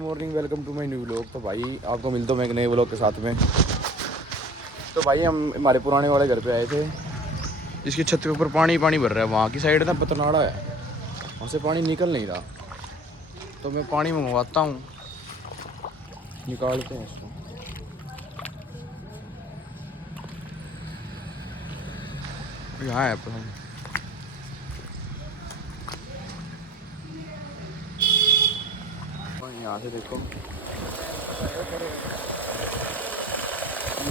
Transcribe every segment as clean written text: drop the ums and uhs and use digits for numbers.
Morning, welcome to my new vlog. तो भाई आपको मिलता हूँ मैं एक नए व्लॉग के साथ में। तो भाई हम हमारे पुराने वाले घर पे आए थे, जिसकी छत के ऊपर पानी पानी भर रहा है। वहाँ की साइड ना पतनाड़ा है, वहाँ से पानी निकल नहीं रहा। तो मैं पानी मंगवाता हूँ, निकालते हैं इसको। यहाँ है पर हम यहाँ से देखो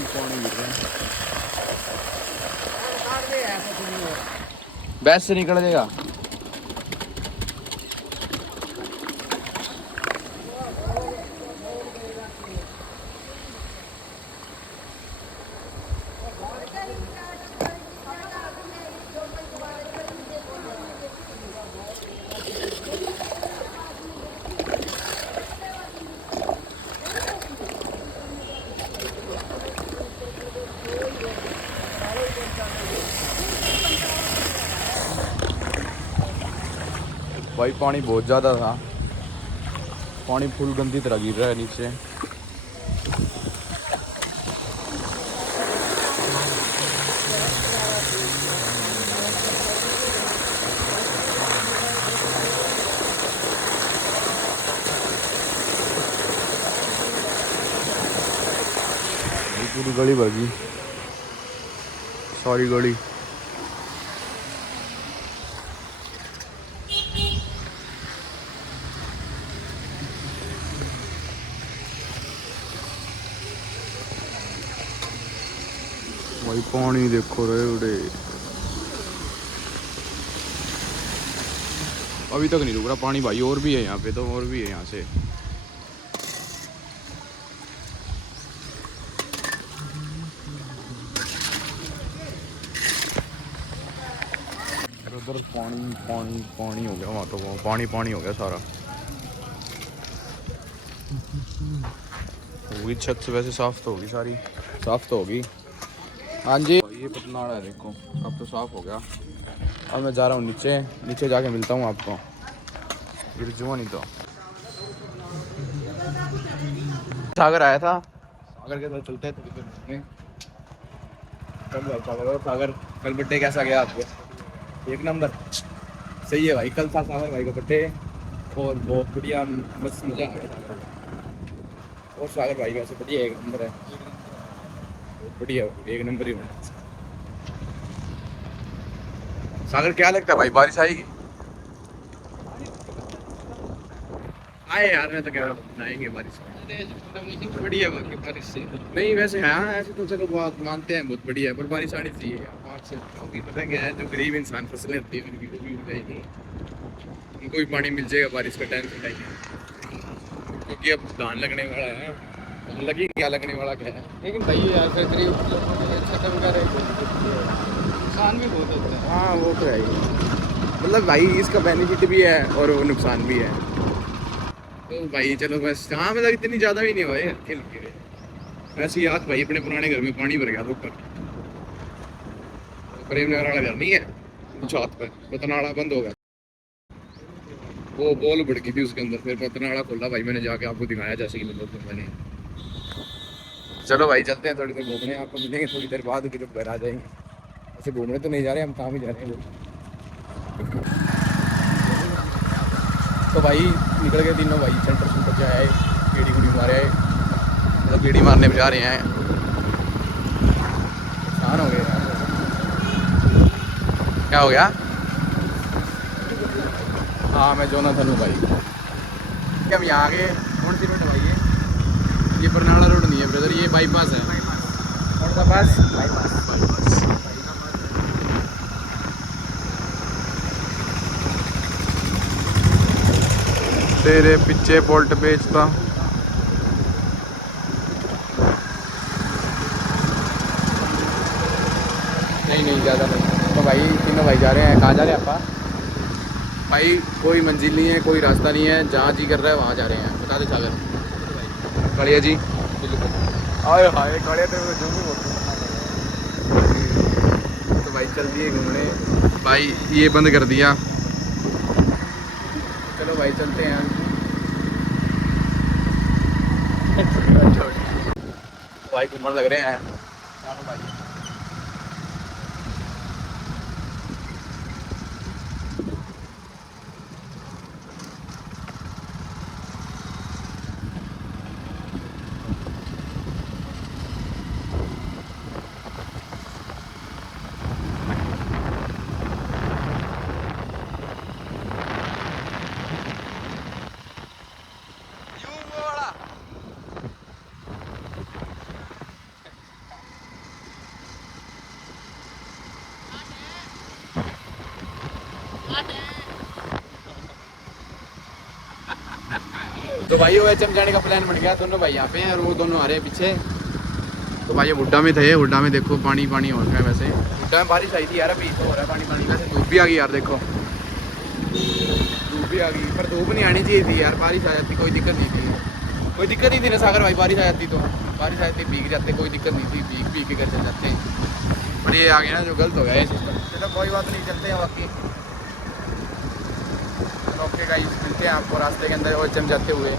पानी गिर रहा है, बैस से निकल जाएगा। भाई पानी बहुत ज़्यादा था, पानी फुल गंदी तरह गिर रहा है नीचे। पूरी गली भर गई, सारी गली। भाई पानी देखो रे उड़े, अभी तक नहीं रुक रहा पानी भाई। और भी है यहाँ पे, तो और भी है यहाँ से। उधर पानी पानी पानी हो गया, वहाँ तो वहाँ पानी पानी हो गया सारा। होगी छत से वैसे साफ तो होगी, सारी साफ तो होगी। हाँ जी, ये पतनाड़ा है देखो, अब तो साफ हो गया। अब मैं जा रहा हूँ नीचे, नीचे जाके मिलता हूँ आपको। ये जुआ नहीं तो सागर आया था, सागर के साथ चलते हैं थोड़ी देर। सागर कल बर्थडे कैसा गया आपको? एक नंबर, सही है भाई। कल था सागर भाई का बर्थडे और बहुत बढ़िया, बस मजा आ गया। और सागर भाई वैसे बढ़िया एक नंबर है, बहुत बढ़िया, एक नंबर ही होना। सागर क्या लगता है भाई, बारिश आएगी? आए यार, मैं तो कह रहा हूँ आएंगे बारिश। बढ़िया बारिश से नहीं, वैसे हाँ ऐसे तो चलो बहुत मानते हैं, बहुत बढ़िया है, पर बारिश आनी चाहिए यार। से पता क्या है, जो गरीब इंसान फसलें होती है उनकी वो भी हो जाएगी, उनको भी पानी मिल जाएगा बारिश का टाइम से टाइम। क्योंकि अब धान लगने वाला है, लगी क्या लगने वाला क्या है। लेकिन भाई ऐसे गरीब लोगों के लिए छत वगैरह नुकसान भी बहुत होता है। हाँ वो तो है ही, मतलब भाई इसका बेनिफिट भी है और वो नुकसान भी है। तो भाई चलो बस, हाँ मतलब इतनी ज़्यादा भी नहीं हुआ है, हल्के हल्के। वैसे याद भाई अपने पुराने घर में पानी भर गया था ऊपर, प्रेम नगर वाला घर नहीं है, छत पर पतनाड़ा बंद हो गया, वो बॉल बढ़ गई थी उसके अंदर। फिर पतनाड़ा खोला भाई मैंने, जाके आपको दिखाया जैसे कि मतलब मैंने। चलो भाई चलते हैं थोड़ी देर घूमने, आपको मिलेंगे थोड़ी देर बाद कि जब घर आ जाएंगे। ऐसे घूमने तो नहीं जा रहे हम, काम ही जा रहे हैं। तो भाई निकल गए तीनों भाई, सेंटर सेंटर से आए, गेड़ी गुड़ी मारे आए, मतलब गेड़ी मारने में जा रहे हैं। नुकसान हो गए यार। क्या हो गया? हाँ मैं जोनाथन हूँ भाई। हम यहाँ आ गए। कौन सी रोड है भाई ये बरनाला रोड नहीं है ब्रदर, ये बाईपास है। कौन सा पास? बाईपास। तेरे पीछे बोल्ट बेचता। नहीं ज़्यादा नहीं। तो भाई तीनों भाई जा रहे हैं, कहाँ जा रहे हैं आपा? भाई कोई मंजिल नहीं है, कोई रास्ता नहीं है, जहाँ जी कर रहा है वहाँ जा रहे हैं। बता दे सागर। कालिया जी आए हाय, कालिया तो भाई चल दिए घूमने भाई, ये बंद कर दिया। चलो भाई चलते हैं। भाई घूमने लग रहे हैं भाई। तो भाई वो एचएम जाने का प्लान बन गया, दोनों भाई यहाँ पे हैं और वो दोनों आ रहे हैं पीछे। तो भाई ये हुड्डा में थे, हुड्डा में देखो पानी पानी हो रहा है। वैसे हुड्डा में बारिश आई थी यार, अभी तो हो रहा है पानी पानी। वैसे धूप भी आ गई यार, देखो धूप भी आ गई, पर धूप नहीं आनी चाहिए थी यार, बारिश आ जाती कोई दिक्कत नहीं थी। कोई दिक्कत नहीं थी ना सागर भाई, बारिश आ जाती तो बारिश आ जाती भीग जाते, कोई दिक्कत नहीं थी, भीग भीग के घर चल जाते हैं। पर ये आ गया ना जो गलत हो गया ये सिस्टम। चलो कोई बात नहीं, चलते हैं बाकी। ओके गाइस, मिलते हैं आपको रास्ते के अंदर और एचएम जाते हुए।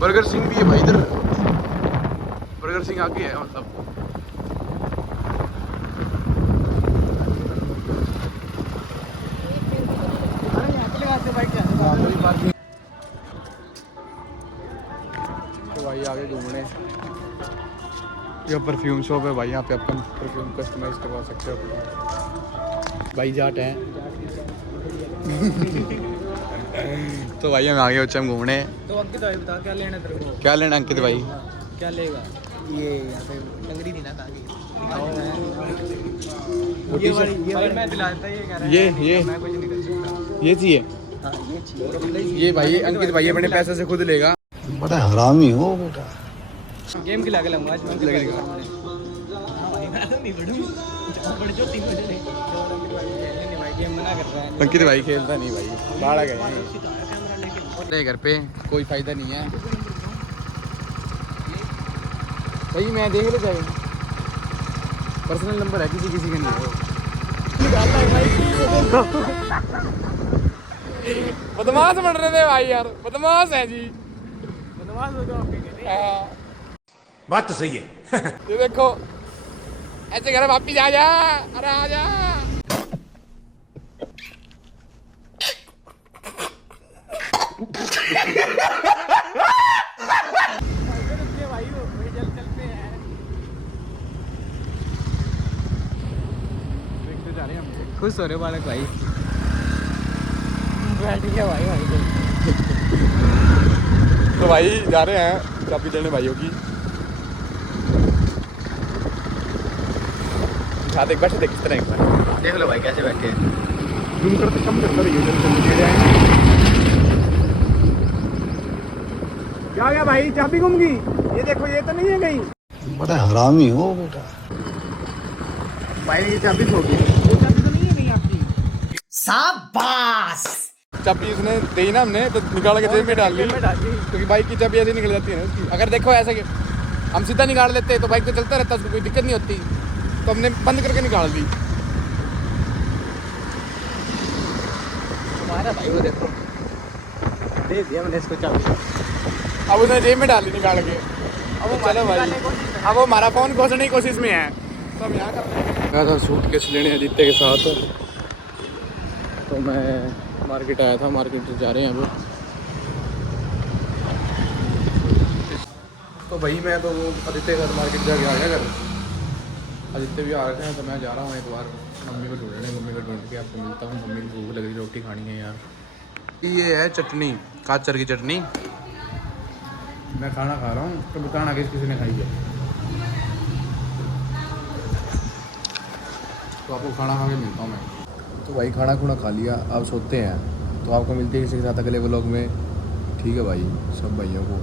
बर्गर सिंह भी है भाई इधर, बर्गर सिंह आगे है मतलब। तो भाई आगे घूमने, ये परफ्यूम शॉप है भाई, यहाँ पे अपन परफ्यूम कस्टमाइज करवा सकते हो भाई। जाट है तो भाई हम आगे उच्चम घूमने। तो अंकित भाई बता क्या लेना तेरे को? क्या लेना अंकित भाई? क्या लेगा? ये यहाँ पे लंगड़ी थी ना ताकि ये वाली मैं दिलाता, ये कह रहा है ये मैं कुछ नहीं कर सकता। ये चाहिए? हाँ ये चाहिए। ये भाई अंकित भाई अपने पैसे से खुद लेगा। बड़ा हरामी हो बेटा। गेम खिला के लाऊंगा आज मैं लगेगा। गेम मना कर रहा है। अंकित भाई खेलता नहीं भाई, बाहर आ गए घर पे, कोई फायदा नहीं है भाई। मैं देख लो चाहिए, पर्सनल नंबर है, किसी किसी का नहीं है। बदमाश बन रहे थे भाई यार, बदमाश है जी, बदमाश हो जाओ। बात तो सही है। ये देखो ऐसे घर वापिस आ जा, अरे आ जा। खुश हो रहे बालक भाई, बैठ गया भाई भाई। तो भाई जा रहे हैं चाबी देने भाइयों की। हाँ देख बैठे, देख किस तरह एक बार देख लो भाई कैसे बैठे। जूम करते कम करता रहिए। क्या गया भाई, चाबी गुम गई? ये देखो ये तो नहीं है कहीं। बड़ा हरामी हो बेटा। भाई ये चाबी खो गई। वो चाबी तो नहीं है कहीं आपकी? शाबाश। चाबी उसने दी ना हमने तो निकाल के जेब में डाल ली क्योंकि बाइक की चाबी ऐसे निकल जाती है ना उसकी। अगर देखो ऐसे कि हम सीधा निकाल लेते तो बाइक तो चलता रहता, उसको कोई दिक्कत नहीं होती, तो हमने बंद करके निकाल दी। हमारा भाई वो देखो दे दिया मैंने इसको चाबी। अब उसने जेब में डाली निकाल के। अब वो चलो भाई, अब वो हमारा फ़ोन खोजने की कोशिश में है। तो हम यहाँ कर था सूट केस लेने आदित्य के साथ, तो मैं मार्केट आया था, मार्केट जा रहे हैं अभी। तो भाई मैं तो वो आदित्य के साथ मार्केट जाके आ गया घर। आदित्य भी आ रखे हैं तो मैं जा रहा हूँ एक बार मम्मी को ढूंढने। मम्मी को ढूंढ के आपको मिलता हूँ। मम्मी को भूख लग रही, रोटी खानी है यार। ये है चटनी, काचर की चटनी। मैं खाना खा रहा हूँ तो बताना किसी ने खाई है। तो आपको खाना खा के मिलता हूँ मैं। तो भाई खाना खुना खा लिया, अब सोते हैं। तो आपको मिलते हैं किसी के साथ अगले व्लॉग में। ठीक है भाई, सब भाइयों को